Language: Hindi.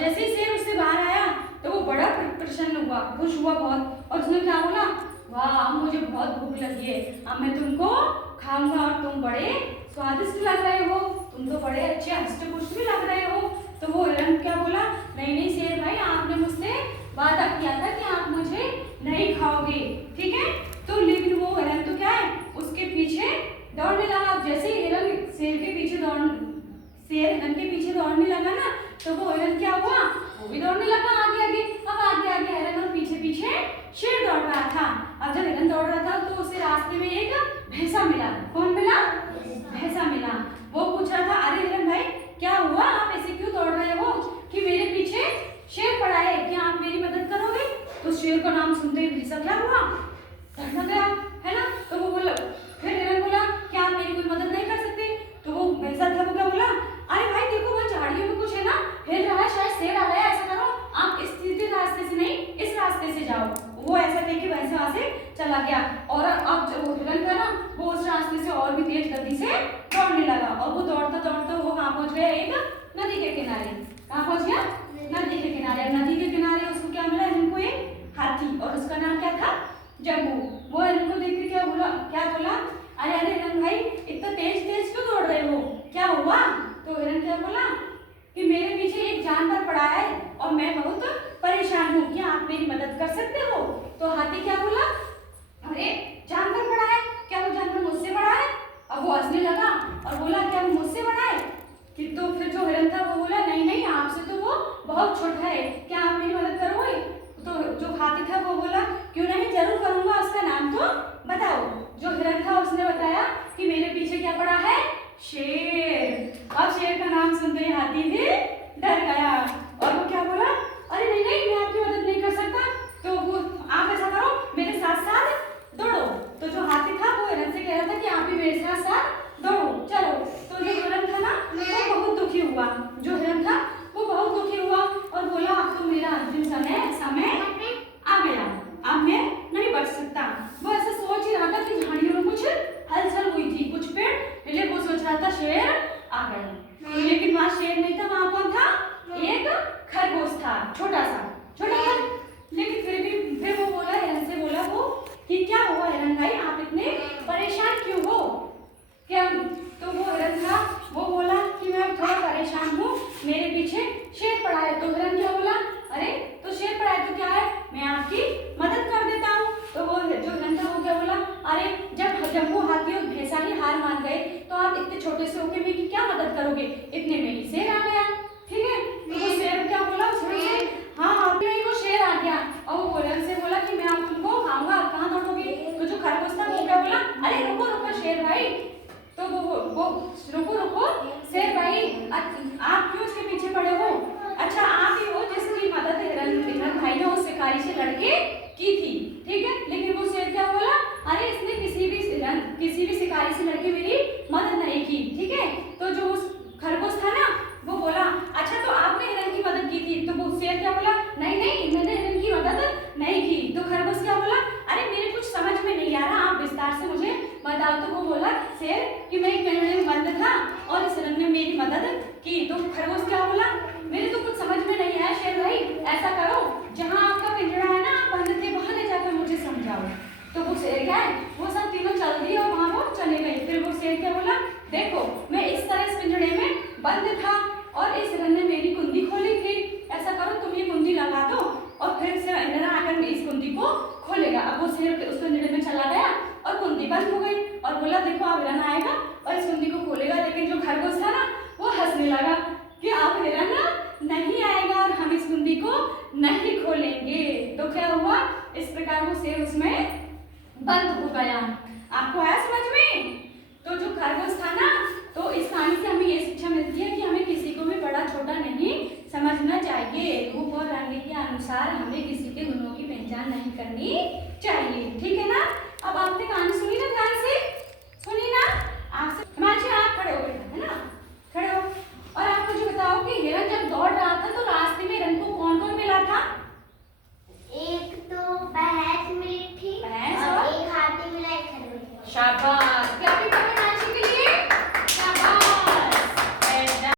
जैसे ही शेर उससे बाहर आया तो वो बड़ा प्रसन्न हुआ, खुश हुआ बहुत, और उसने क्या बोला, वाह मुझे बहुत भूख लगी है, अब मैं तुमको खाऊंगा और तुम बड़े स्वादिष्ट लग रहे हो, तुम तो बड़े अच्छे हष्ट-पुष्ट भी लग रहे हो। तो वो हिरण क्या बोला, नहीं नहीं शेर भाई, आपने मुझसे वादा किया था कि आप मुझे नहीं खाओगे, ठीक है। तो लेकिन वो हिरण तो क्या है, उसके पीछे दौड़ने लगा। जैसे हिरण शेर के पीछे शेर हिरण के पीछे दौड़ने लगा ना, तो वो हिरण क्या हुआ, वो भी दौड़ने लगा आगे आगे। अब आगे आगे हिरण और पीछे पीछे शेर दौड़ रहा था। अब जब हिरण दौड़ रहा था तो उसे रास्ते में एक भैंसा मिला। कौन मिला, भैंसा मिला। वो पूछ रहा था, अरे हिरण भाई क्या हुआ, आप ऐसे क्यों दौड़ रहे हो कि मेरे पीछे शेर पड़ा है, क्या आप मेरी मदद करोगे। तो शेर का नाम सुनते ही भैंसा क्या हुआ, डर गया, है ना। तो वो बोला, फिर हिरण बोला, क्या आप मेरी कोई मदद नहीं कर सकते। तो वो भैंसा था, वो क्या बोला, अरे भाई देखो वो झाड़ियों में कुछ है ना, हिल रहा है, शायद शेर आ गया, ऐसा करो आप इस सीधे रास्ते से नहीं, इस रास्ते से जाओ। वो ऐसा कह के भैंसा वहां से चला गया। और अब जब वो हिरण था ना, वो उस रास्ते से और भी तेज गति से दौड़ने लगा। और वो दौड़ता दौड़ता वो कहाँ पहुंच गया, एक नदी के किनारे। कहाँ पहुंच गया, नदी के किनारे। नदी के किनारे उसको क्या मिला, इनको एक हाथी, और उसका नाम क्या था, जम्बू। वो हिरण को देख के क्या बोला, अरे अरे हिरण भाई इतना तेज तेज क्यों दौड़ रहे हो, क्या हुआ। तो हिरण क्या बोला कि मेरे पीछे एक जानवर पड़ा है और मैं बहुत परेशान हूँ, क्या आप मेरी मदद कर सकते हो। तो हाथी क्या बोला, अरे जानवर पड़ा है, क्या वो जानवर मुझसे बड़ा है। अब वो हंसने लगा और बोला, क्या वो मुझसे बड़ा है। कि तो फिर जो हिरण था वो बोला, नहीं नहीं आपसे तो वो बहुत छोटा है, क्या आप मेरी मदद करोगे। तो जो हाथी था वो बोला, क्यों नहीं, जरूर करूंगा, उसका नाम तो बताओ। जो हिरण था उसने बताया कि मेरे पीछे क्या पड़ा है, शेर। अब शेर का नाम सुनते ही हाथी भी डर गया और वो क्या बोला, अरे नहीं नहीं मैं आपकी मदद नहीं कर सकता। तो वो, आप ऐसा करो मेरे साथ साथ दौड़ो। तो जो हाथी था वो हिरण से कह रहा था कि आप भी मेरे साथ साथ दौड़ो, चलो। तो जो हिरण था ना वो बहुत दुखी हुआ, जो हिरण था वो बहुत दुखी हुआ और बोला, अब तो मेरा अंतिम समय आ गया, अब मैं नहीं बच सकता। वो ऐसा सोच ही रहा था कि झाड़ियों में कुछ हलचल हुई थी, कुछ पेड़ हिले, वो सोच रहा था शेर आ गया। लेकिन वहाँ शेर नहीं था, वहाँ कौन था, एक खरगोश था, छोटा सा, छोटा सा। लेकिन फिर वो बोला, हिरण से बोला वो कि क्या हुआ हिरण भाई, आप इतने परेशान क्यों हो, क्या। तो वो हिरण था, वो बोला कि मैं थोड़ा परेशान हूँ, मेरे पीछे शेर पड़ा है। तो हिरण क्या बोला, अरे तो शेर पड़ा है तो क्या है, मैं आपकी मदद कर देता हूँ। तो वो जो हिरण था वो क्या बोला, अरे जब वो हाथी और भैंसा ही हार मान गए तो आप इतने छोटे से होके मेरी क्या मदद करोगे, इतने में ही शेर आ गया, ठीक है। तो वो शेर क्या बोला, हाँ आपने वो शेर आ गया। और वो हिरण से बोला कि मैं आप तुमको खाऊंगा, कहाँ दौड़ोगे। तो जो खरगोश था वो क्या बोला, अरे रुको रुको शेर भाई। तो वो रुको रुको शेर भाई, आप क्यों उसके पीछे पड़े हो, अच्छा आप ही हो जिसकी मदद हिरण भाई ने उस शिकारी से लड़के की थी, ठीक है। लेकिन वो शेर क्या बोला, अरे इसने किसी भी शिकारी से लड़के मेरी मदद नहीं की, ठीक है। तो जो उस खरगोश था ना वो बोला, अच्छा तो आपने हिरण की मदद की थी। तो वो शेर क्या बोला, नहीं नहीं मैंने हिरण की मदद नहीं की। तो खरगोश क्या बोला, अरे मेरे कुछ समझ में नहीं आ रहा, आप विस्तार से मुझे बताओ। तो वो बोला शेर कि मैं एक पिंजरे में बंद था और इस हिरण ने मेरी मदद की। तो खरगोश क्या बोला, मेरे तो कुछ समझ में नहीं आया शेर भाई, ऐसा करो जहाँ आपका पिंजरा है ना, आप बंद थे, वहाँ ले जाकर मुझे समझाओ। तो वो शेर क्या है, वो सब तीनों चल दिए और वहाँ वो चले गए। फिर वो शेर क्या बोला, देखो मैं इस तरह इस पिंजरे में बंद था और इस हिरण ने मेरी कुंडी खोली थी, ऐसा करो तुम ये कुंडी लगा दो और फिर से हिरण आकर इस कुंडी को खोलेगा। अब वो शेर उस पिंजरे में चला गया और कुंडी बंद हो गई और बोला, देखो अब हिरण आएगा और इस कुंडी को खोलेगा। लेकिन जो खरगोश था ना वो हंसने लगा कि अब हिरण नहीं आएगा और हम इस कुंडी को नहीं खोलेंगे। तो क्या हुआ, इस प्रकार वो शेर उसमें बंद हो गया। आपको आया समझ में। तो जो खरगोश था ना, तो इस कहानी से हमें ये शिक्षा मिलती है कि हमें किसी को भी बड़ा छोटा नहीं समझना चाहिए, रूप और रंग के अनुसार हमें किसी के गुणों की पहचान नहीं करनी चाहिए, ठीक है ना। अब आपने कहानी सुनी ना, ध्यान से सुनी ना। आपसे हिमांशी आप खड़े हो बेटा, है ना, खड़े हो। और आप मुझे बताओ कि हिरण जब दौड़ रहा था तो रास्ते में हिरण को कौन कौन मिला था। एक तो भैंस मिली थी भैंस और एक हाथी मिला, एक खरगोश। शाबाश।